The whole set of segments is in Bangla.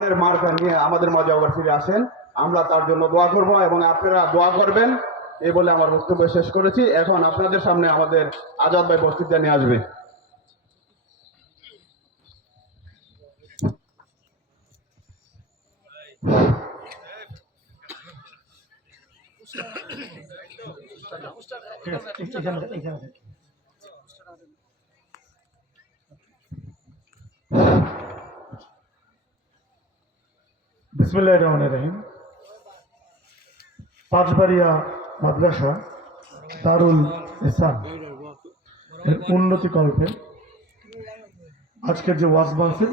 আমাদের মার্কা নিয়ে আমাদের মাঝে আবার ফিরে আসেন। আমরা তার জন্য দোয়া করব এবং আপনারা দোয়া করবেন, এই বলে আমার বক্তব্য শেষ করেছি। এখন আপনাদের সামনে আমাদের আজাদ ভাই বক্তৃতা নিয়ে আসবে। ঠিক আছে এখানে এখানে থাকি। বিসমুল্লাহ রহমান রহিম। পাঁচবাড়িয়া মাদ্রাসা, দারুল ইসলাম এর উন্নতি কল্পে। আজকের যে ওয়াজ মাহফিল,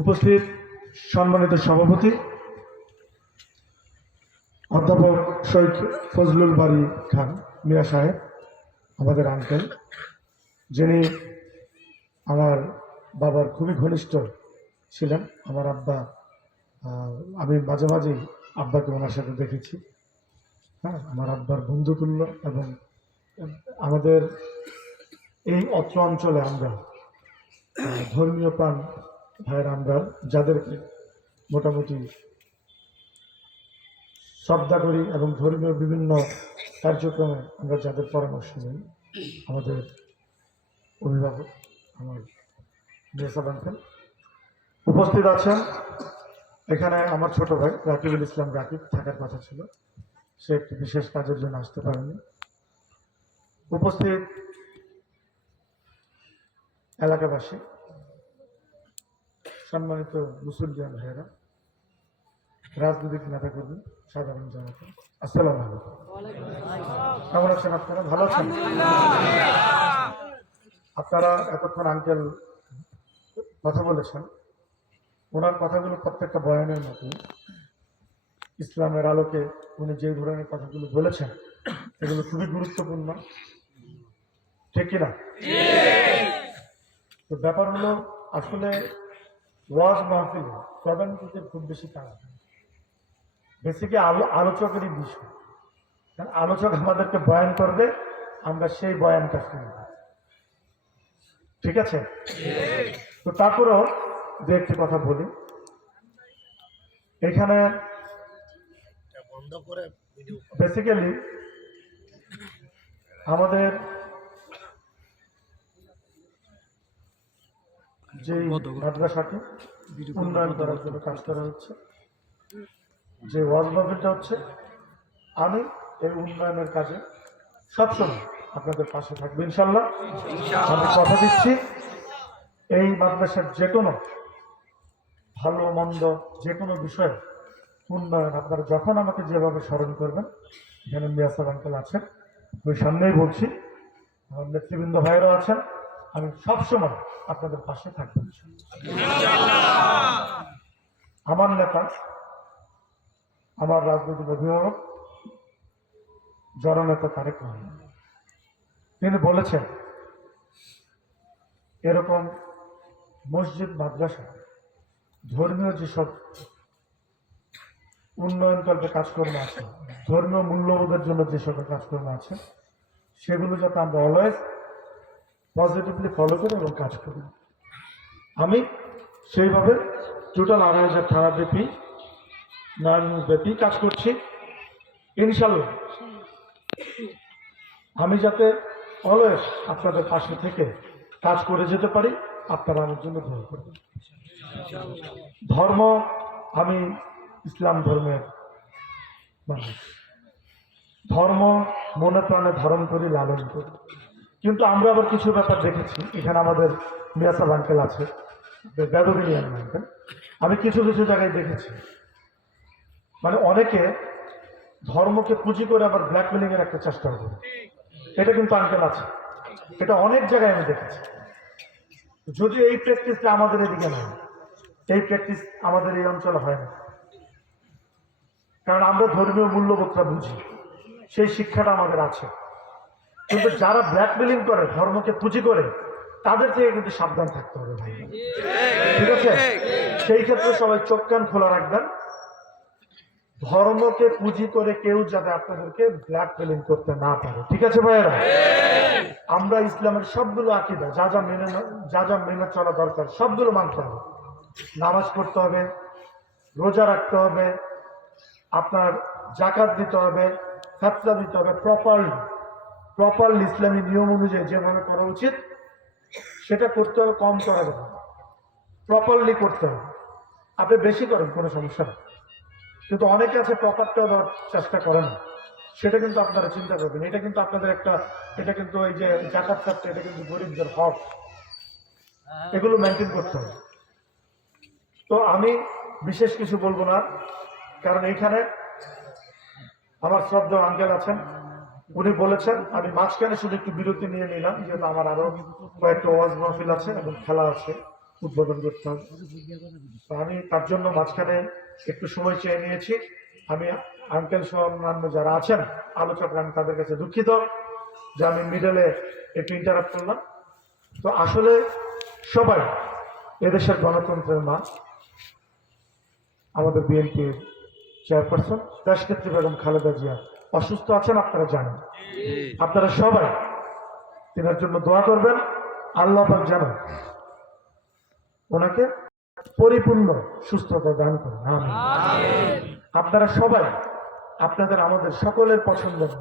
উপস্থিত সম্মানিত সভাপতি, অধ্যাপক শৈখ ফজলুল বাড়ি খান মিয়া সাহেব, আমাদের আঙ্কেল যিনি আমার বাবার খুবই ঘনিষ্ঠ ছিলেন। আমার আব্বা আমি মাঝে মাঝেই আব্বাকে ওনার সাথে দেখেছি। হ্যাঁ আমার আব্বার বন্ধুতুল্য এবং আমাদের এই অত্র অঞ্চলে আমরা ধর্মীয় প্রাণ ভাইয়ের আমরা যাদেরকে মোটামুটি শ্রদ্ধা করি এবং ধর্মীয় বিভিন্ন কার্যক্রমে আমরা যাদের পরামর্শ নিই, আমাদের অভিভাবক, আমার মেসাব আঙ্কেল উপস্থিত আছেন। এখানে আমার ছোট ভাই রাকিবুল ইসলাম রাকিব থাকার কথা ছিল। সে একটি বিশেষ কাজের জন্য আসতে পারেনি। উপস্থিত এলাকাবাসী সম্মানিত মুসলিম ভাইয়েরা রাজনৈতিক নেতা কর্মী সাধারণ জনতা আসসালাম আলাইকুম। কেমন আছেন আপনারা? ভালো আছেন? আপনারা এতক্ষণ আঙ্কেল কথা বলেছেন। ওনার কথাগুলো প্রত্যেকটা বয়ানের মতো ইসলামের আলোকে উনি যে ধরনের কথাগুলো বলেছেন এগুলো খুবই গুরুত্বপূর্ণ। ঠিক কিনা? তো ব্যাপার হলো আসলে ওয়াজ মাহফিল প্রধান অতিথির খুব বেশি কাজ বেসিকে আলো আলোচকেরই বিষয়। কারণ আলোচক আমাদেরকে বয়ান করবে আমরা সেই বয়ানটা শুনব। ঠিক আছে? তো তারপরেও দু একটি কথা বলি। এখানে বেসিক্যালি আমাদের যে মাদ্রাসাটি উন্নয়ন করার জন্য কাজ করা হচ্ছে, যে ওয়াজ হচ্ছে, আমি এই উন্নয়নের কাজে সবসময় আপনাদের পাশে থাকব, ইনশাল্লাহ। আমি কথা দিচ্ছি, এই মাদ্রাসার যে কোনো ভালো, মন্দ, যে কোনো বিষয়ে উন্নয়ন, আপনারা যখন আমাকে যেভাবে স্মরণ করবেন, এখানে মিয়াসাব আঙ্কেল আছেন, ওই সামনেই বলছি, আমার নেতৃবৃন্দ ভাইয়েরা আছেন, আমি সবসময় আপনাদের পাশে থাকব। আমার নেতা, আমার রাজনৈতিক অভিভাবক, জননেতা তারেক রহমান। তিনি বলেছেন, এরকম মসজিদ, মাদ্রাসা ধর্মীয় যেসব উন্নয়নকল্পে কাজকর্ম আছে, ধর্মীয় মূল্যবোধের জন্য যে সকল কাজকর্ম আছে, সেগুলো যাতে আমরা অলওয়েজ পজিটিভলি ফলো করি এবং কাজ করি। আমি সেইভাবে টোটাল আড়াই হাজার থানাব্যাপী ব্যাপী কাজ করছি। ইনশাল্লাহ আমি যাতে অলওয়েজ আপনাদের পাশে থেকে কাজ করে যেতে পারি। আপনারা জন্য দোয়া করবেন। ধর্ম, আমি ইসলাম ধর্মের মানুষ। ধর্ম, মনে প্রাণে ধারণ করি, লালন করি। কিন্তু আমরা আবার কিছু ব্যাপার দেখেছি, এখানে আমাদের মিয়াসাব আঙ্কেল আছে বেদবিনিয়ান আঙ্কেল আমি কিছু কিছু জায়গায় দেখেছি। মানে অনেকে ধর্মকে পুঁজি করে আবার ব্ল্যাকমেলিং এর একটা চেষ্টা করে। এটা কিন্তু আঙ্কেল আছে। এটা অনেক জায়গায় আমি দেখেছি। যদিও এই প্র্যাকটিসটা আমাদের এদিকে নাই এই প্র্যাকটিস আমাদের এই অঞ্চলে হয় না। কারণ আমরা ধর্মীয় মূল্যবোধটা বুঝি সেই শিক্ষাটা আমাদের আছে। কিন্তু যারা ব্ল্যাকমেলিং করে ধর্মকে পুঁজি করে তাদের থেকে কিন্তু সাবধান থাকতে হবে ভাই। ঠিক আছে? সেই ক্ষেত্রে সবাই চোখ কান খোলা রাখবেন। ধর্মকে পুঁজি করে কেউ যাতে আপনাদেরকে ব্ল্যাকমেলিং করতে না পারে। ঠিক আছে ভাইয়েরা? আমরা ইসলামের সবগুলো আকিদা, যা যা মেনে যা যা মেনে চলা দরকার, সবগুলো মানতে হবে। নামাজ পড়তে হবে, রোজা রাখতে হবে, আপনার জাকাত দিতে হবে ফেতরা দিতে হবে প্রপারলি প্রপারলি ইসলামী নিয়ম অনুযায়ী যেভাবে করা উচিত, সেটা করতে হবে, কম করা যাবে প্রপারলি করতে হবে। আপনি বেশি করেন, কোনো সমস্যা নেই। কিন্তু অনেকে আছে প্রপারটা দেওয়ার চেষ্টা করেন। সেটা কিন্তু আপনারা চিন্তা করবেন। এটা কিন্তু আপনাদের একটা এটা কিন্তু ওই যে জাকাত খাচ্ছে এটা কিন্তু গরিবদের হক। এগুলো মেনটেন করতে হবে। তো আমি বিশেষ কিছু বলব না কারণ এইখানে আমার শ্রদ্ধা আঙ্কেল আছেন। উনি বলেছেন আমি মাঝখানে শুধু একটু বিরতি নিয়ে নিলাম যেহেতু আমার আরও কয়েকটা ওয়াজ মাহফিল আছে এবং খেলা আছে। উদ্বোধন করতে হবে। আমি তার জন্য মাঝখানে একটু সময় চেয়ে নিয়েছি। আমি আঙ্কেল সহ অন্যান্য যারা আছেন আলোচক আমি তাদের কাছে দুঃখিত যে আমি মিডলে একটু ইন্টারাপ্ট করলাম। তো আসলে সবাই এদেশের গণতন্ত্রের মা আমাদের বিএনপির চেয়ারপারসন দেশনেত্রী বেগম খালেদা জিয়া। অসুস্থ আছেন আপনারা জানেন। আপনারা সবাই তিনার জন্য দোয়া করবেন। আল্লাহ পাক যেন ওনাকে পরিপূর্ণ সুস্থতা দান করেন। আপনারা সবাই আপনাদের আমাদের সকলের পছন্দের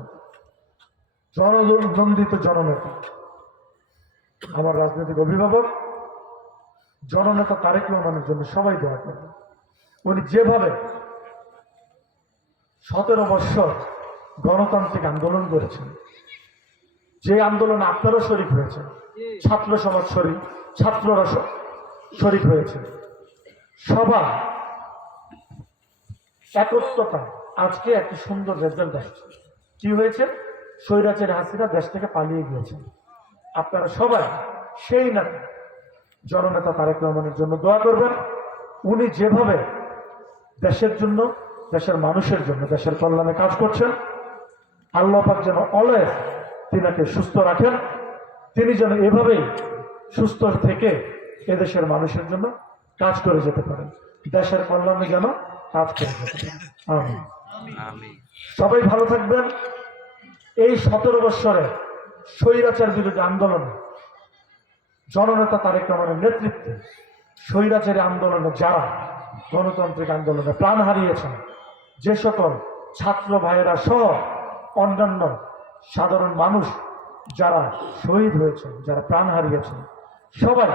জননন্দিত জননেতা। আমার রাজনৈতিক অভিভাবক জননেতা তারেক রহমানের জন্য সবাই দোয়া করবেন। উনি যেভাবে সতেরো বৎসর গণতান্ত্রিক আন্দোলন করেছেন যে আন্দোলনে আপনারা শরিক হয়েছেন ছাত্র সমাজ শরিক ছাত্ররা শরিক হয়েছে। সবার একত্রতা আজকে একটি সুন্দর রেজাল্ট আসছে। কি হয়েছে? স্বৈরাচারী হাসিনা দেশ থেকে পালিয়ে গিয়েছেন আপনারা সবাই সেই না জননেতা তারেক রহমানের জন্য দোয়া করবেন। উনি যেভাবে দেশের জন্য, দেশের মানুষের জন্য, দেশের কল্যাণে কাজ করছেন, আল্লাহ পাক যেন অলয়েস তিনাকে সুস্থ রাখেন। তিনি যেন এভাবেই সুস্থ থেকে এদেশের মানুষের জন্য কাজ করে যেতে পারেন দেশের কল্যাণে যেন কাজ করে যেতে পারেন সবাই ভালো থাকবেন। এই সতেরো বৎসরে স্বৈরাচার বিরোধী আন্দোলনে জননেতা তারেক রহমানের নেতৃত্বে স্বৈরাচারী আন্দোলনে যারা গণতান্ত্রিক আন্দোলনে প্রাণ হারিয়েছেন যে সকল ছাত্র ভাইয়েরা সহ অন্যান্য সাধারণ মানুষ যারা শহীদ হয়েছেন যারা প্রাণ হারিয়েছেন সবাই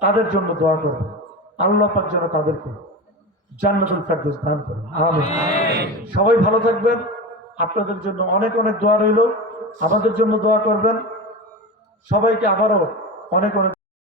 তাদের জন্য দোয়া করবেন আল্লাহ পাক যেন তাদেরকে জান্নাতুল ফেরদৌস দান করেন। আমিন। সবাই ভালো থাকবেন। আপনাদের জন্য অনেক অনেক দোয়া রইল। আমাদের জন্য দোয়া করবেন। সবাইকে আবারও অনেক অনেক